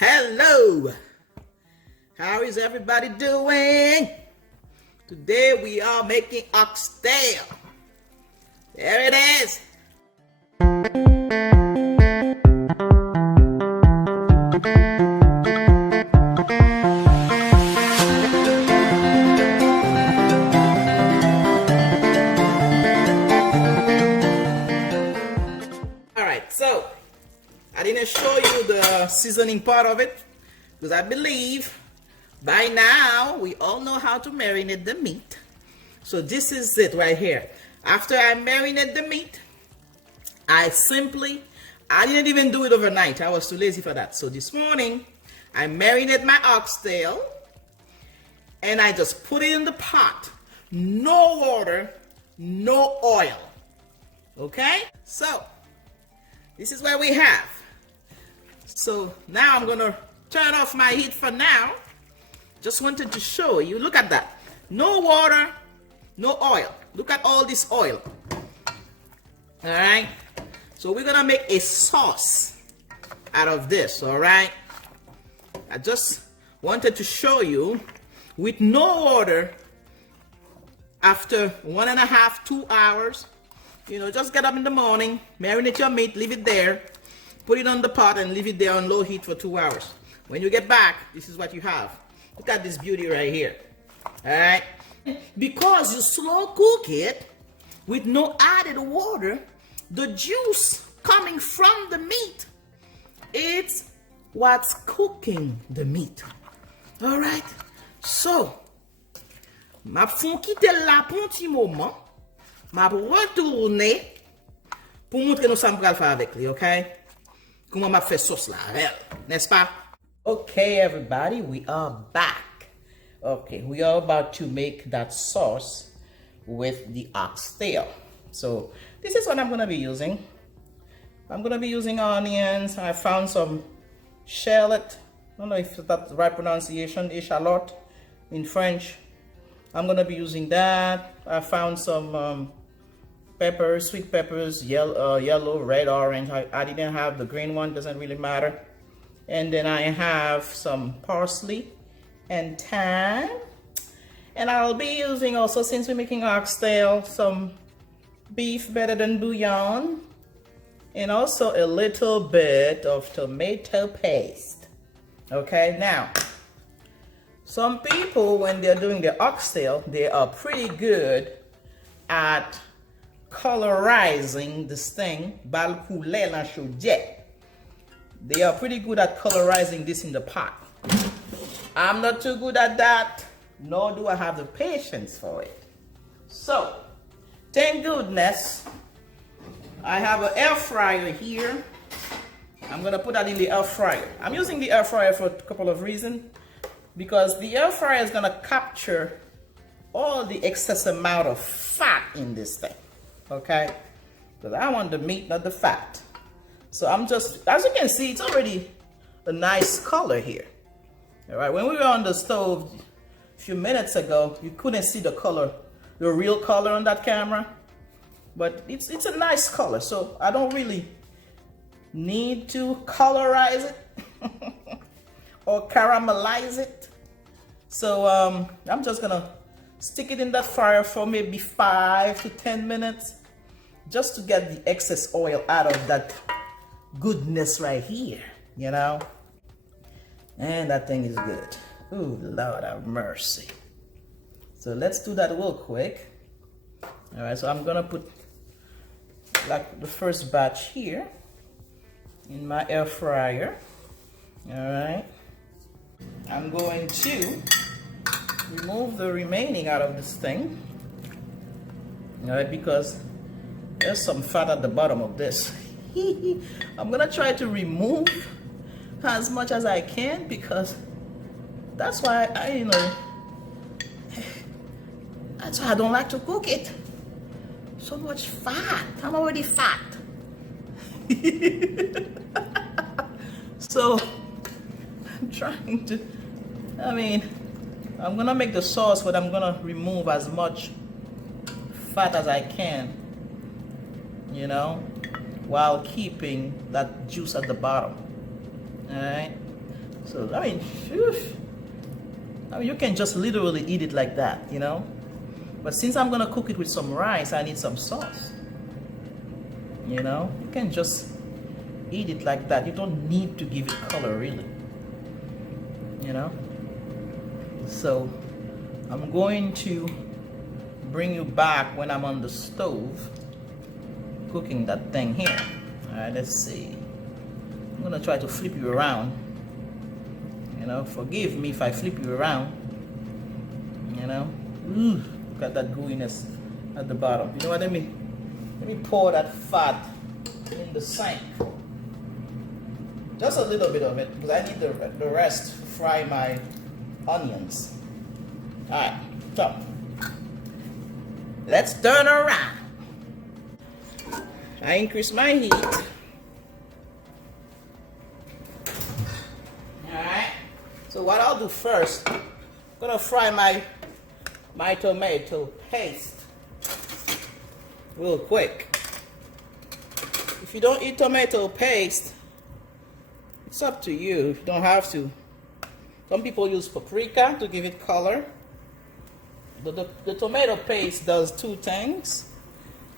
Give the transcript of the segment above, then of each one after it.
Hello, how is everybody doing? Today we are making oxtail. There it is. Alright, so I didn't show you the seasoning part of it because I believe by now we all know how to marinate the meat. So this is it right here. After I marinate the meat, I didn't even do it overnight. I was too lazy for that. So this morning I marinate my oxtail and I just put it in the pot. No water, no oil. Okay? So this is what we have. So now I'm gonna turn off my heat for now. Just wanted to show you, look at that. No water, no oil. Look at all this oil. All right. So we're gonna make a sauce out of this, all right? I just wanted to show you with no water after 1.5, 2 hours. You know, just get up in the morning, marinate your meat, leave it there, put it on the pot and leave it there on low heat for 2 hours. When you get back, this is what you have. Look at this beauty right here. All right? Because you slow cook it with no added water, the juice coming from the meat, it's what's cooking the meat. All right? So, ma fon quitter là pour un petit moment. Ma retourner pour montrer nous ça m'pral faire avec lui, okay? Comment m'a fait sauce là, n'est-ce pas? Okay, everybody, we are back. Okay, we are about to make that sauce with the oxtail. So this is what I'm gonna be using. I'm gonna be using onions. I found some shallot. I don't know if that's the right pronunciation, échalote in French. I'm gonna be using that. I found some peppers, sweet peppers, yellow, red, orange. I didn't have the green one, doesn't really matter. And then I have some parsley and thyme. And I'll be using also, since we're making oxtail, some beef better than bouillon. And also a little bit of tomato paste. Okay, now, some people, when they're doing their oxtail, they are pretty good at colorizing this thing. They are pretty good at colorizing this in the pot. I'm not too good at that, nor do I have the patience for it. So, thank goodness, I have an air fryer here. I'm gonna put that in the air fryer. I'm using the air fryer for a couple of reasons. Because the air fryer is gonna capture all the excess amount of fat in this thing, okay? Because I want the meat, not the fat. So I'm just, as you can see, it's already a nice color here. All right, when we were on the stove a few minutes ago, you couldn't see the color, the real color on that camera, but it's a nice color. So I don't really need to colorize it or caramelize it. So I'm just gonna stick it in that fryer for maybe 5 to 10 minutes just to get the excess oil out of that goodness right here, you know? And that thing is good. Ooh, Lord have mercy. So let's do that real quick. All right, so I'm gonna put like the first batch here in my air fryer. All right. I'm going to remove the remaining out of this thing, all right, because there's some fat at the bottom of this. I'm gonna try to remove as much as I can because that's why that's why I don't like to cook it. So much fat. I'm already fat. So I'm trying to, I'm gonna make the sauce, but I'm gonna remove as much fat as I can, you know, while keeping that juice at the bottom. All right, So, I mean, phew. I mean, you can just literally eat it like that, you know? But since I'm gonna cook it with some rice, I need some sauce. You know? You can just eat it like that. You don't need to give it color, really. You know? So, I'm going to bring you back when I'm on the stove cooking that thing here. Alright, let's see. I'm gonna try to flip you around. You know, forgive me if I flip you around. You know, ooh, look at that gooiness at the bottom. You know what I mean? Let me pour that fat in the sink. Just a little bit of it, because I need the rest to fry my onions. Alright, so let's turn around. I increase my heat. Alright, so what I'll do first, I'm gonna fry my tomato paste real quick. If you don't eat tomato paste, it's up to you. You don't have to. Some people use paprika to give it color. The tomato paste does two things.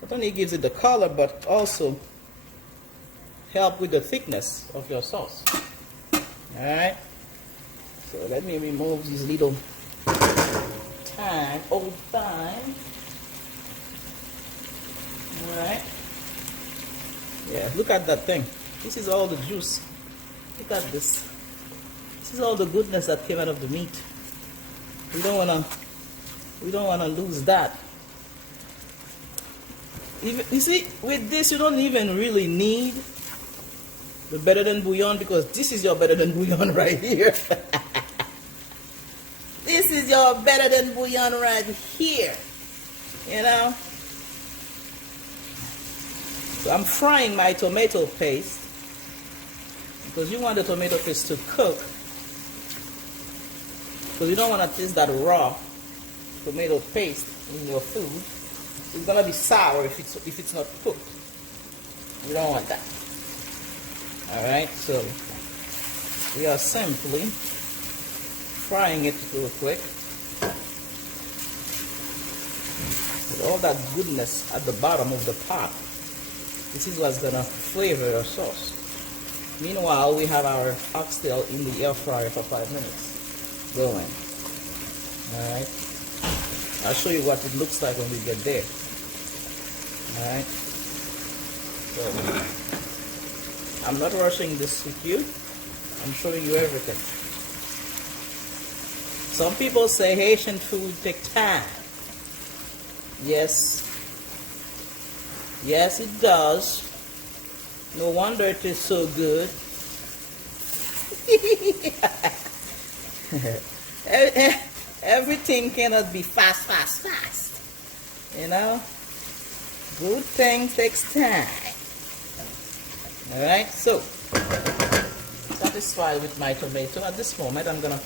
Not only gives it the color, but also help with the thickness of your sauce. Alright, so let me remove these little old thyme. Alright, yeah, look at that thing. This is all the juice. Look at this. This is all the goodness that came out of the meat. We don't wanna lose that. Even, you see, with this you don't even really need the better than bouillon, because this is your better than bouillon right here. This is your better than bouillon right here. You know? So I'm frying my tomato paste, because you want the tomato paste to cook. Because you don't want to taste that raw tomato paste in your food. It's gonna be sour if it's not cooked. You don't want that. Alright, so we are simply frying it real quick. With all that goodness at the bottom of the pot. This is what's gonna flavor your sauce. Meanwhile, we have our oxtail in the air fryer for 5 minutes going. Alright. I'll show you what it looks like when we get there. Alright. So I'm not rushing this with you. I'm showing you everything. Some people say Haitian food takes time. Yes. Yes, it does. No wonder it is so good. Everything cannot be fast. You know? Good thing takes time. Alright, so satisfied with my tomato. At this moment, I'm gonna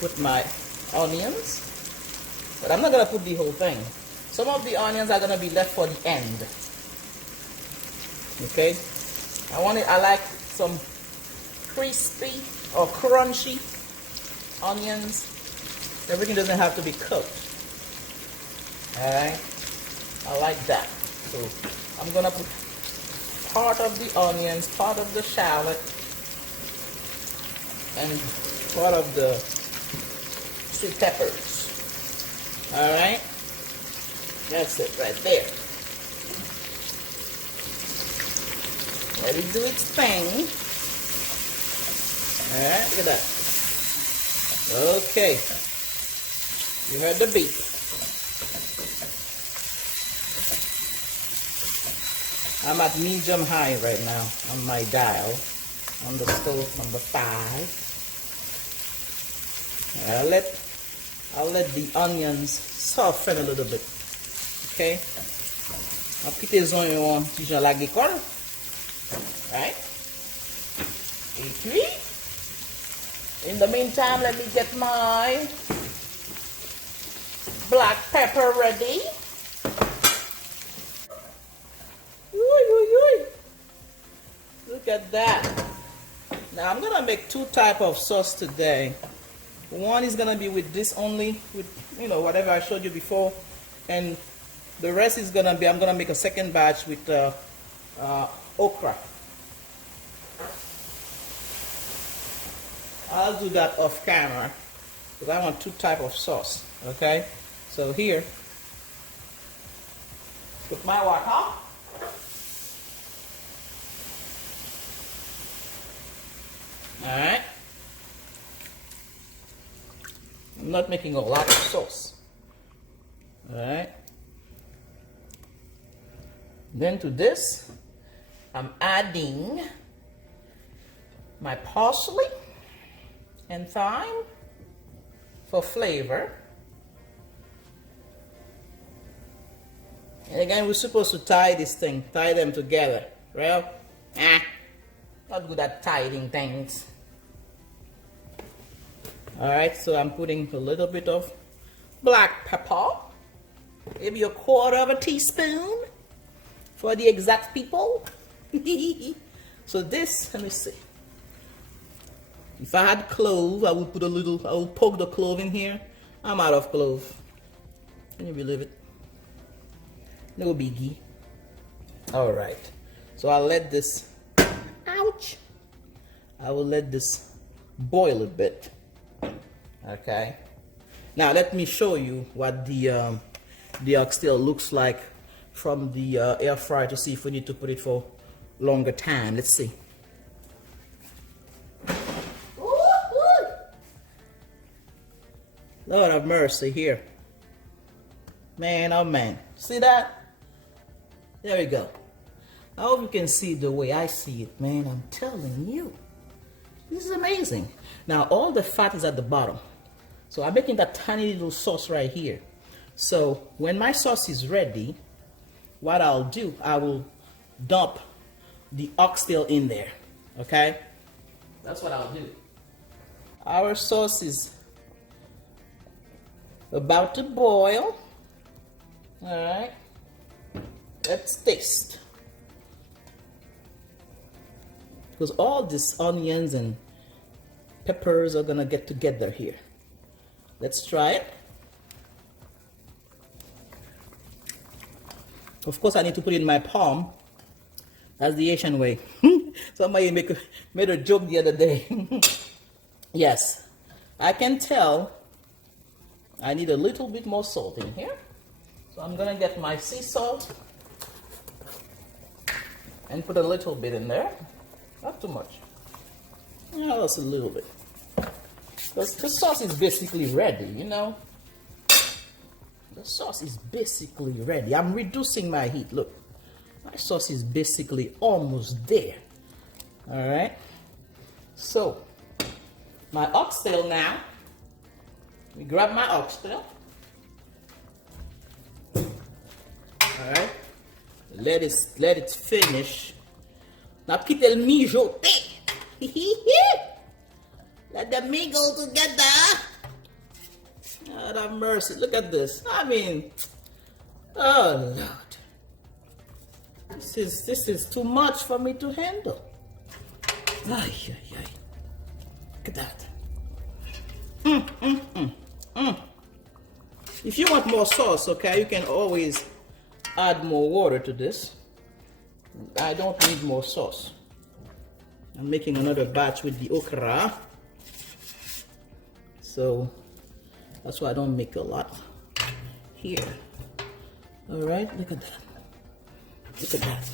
put my onions, but I'm not gonna put the whole thing. Some of the onions are gonna be left for the end. Okay, I like some crispy or crunchy onions. Everything doesn't have to be cooked. Alright, I like that. So I'm gonna put part of the onions, part of the shallot, and part of the sweet peppers. Alright, that's it right there. Let it do its thing. Alright, look at that. Okay. You heard the beep. I'm at medium high right now on my dial, on the stove number 5. I'll let the onions soften a little bit. Okay? I'll put les oignons si j'en la l'école. Right? Et puis, in the meantime, let me get my black pepper ready. Look at that. Now I'm gonna make two type of sauce today. One is gonna be with this only, with whatever I showed you before, and the rest is gonna be, I'm gonna make a second batch with okra. I'll do that off camera because I want two type of sauce. Okay, so here, put my water. Alright. I'm not making a lot of sauce. Alright. Then to this, I'm adding my parsley and thyme for flavor. And again, we're supposed to tie them together. Well, not good at tying things. Alright, so I'm putting a little bit of black pepper, maybe a quarter of a teaspoon for the exact people. So this, let me see. If I had clove, I would poke the clove in here. I'm out of clove. Can you believe it? No biggie. Alright, so I'll let this, ouch, I will let this boil a bit. Okay, now let me show you what the oxtail looks like from the air fryer to see if we need to put it for longer time. Let's see. Lord have mercy here. Man, oh man. See that? There we go. I hope you can see the way I see it, man. I'm telling you. This is amazing. Now, all the fat is at the bottom. So I'm making that tiny little sauce right here. So when my sauce is ready, what I'll do, I will dump the oxtail in there. Okay? That's what I'll do. Our sauce is about to boil. Alright. Let's taste. Because all these onions and peppers are gonna get together here. Let's try it. Of course, I need to put it in my palm. That's the Asian way. Somebody made a joke the other day. Yes, I can tell I need a little bit more salt in here. So I'm gonna get my sea salt and put a little bit in there. Not too much. Yeah, just a little bit. Because the sauce is basically ready, you know. The sauce is basically ready. I'm reducing my heat. Look, my sauce is basically almost there. All right. So, my oxtail now. We grab my oxtail. All right. Let it finish. Now, quitte el mijoter. Let them mingle together. God have mercy. Look at this. I mean, oh Lord. This is too much for me to handle. Ay, ay, ay. Look at that. If you want more sauce, okay, you can always add more water to this. I don't need more sauce. I'm making another batch with the okra. So that's why I don't make a lot here. All right, look at that. Look at that.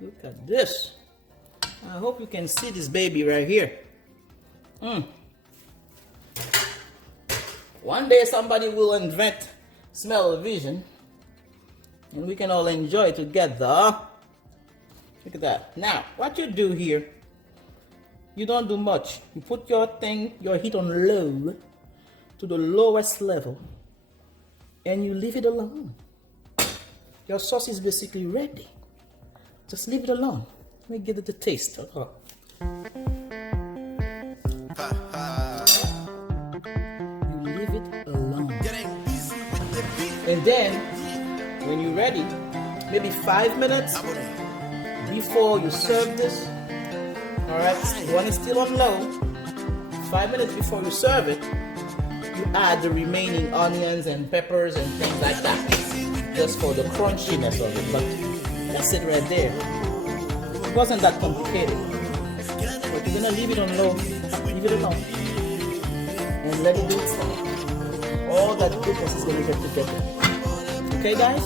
Look at this. I hope you can see this baby right here. One day somebody will invent smell-o-vision and we can all enjoy it together. Look at that. Now, what you do here, you don't do much. You put your heat on low, to the lowest level, and you leave it alone. Your sauce is basically ready. Just leave it alone. Let me give it a taste. You leave it alone. And then, when you're ready, maybe 5 minutes before you serve this. Alright, when it's still on low, 5 minutes before you serve it, you add the remaining onions and peppers and things like that, just for the crunchiness of it. But that's it right there. It wasn't that complicated. But you're gonna leave it on low, leave it alone, and let it do its thing. All that goodness is gonna get together. Okay, guys?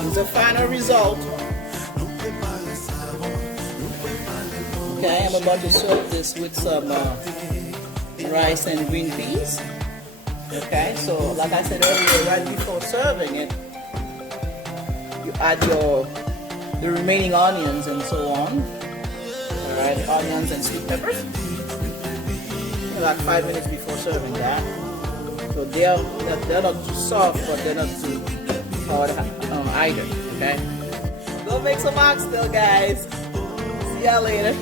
Here's the final result. Okay, I'm about to serve this with some rice and green peas. Okay, so like I said earlier, right before serving it, you add the remaining onions and so on. Alright, onions and sweet peppers. About 5 minutes before serving that. So they're not too soft, but they're not too hard either. Okay, go make some oxtail, guys. See y'all later.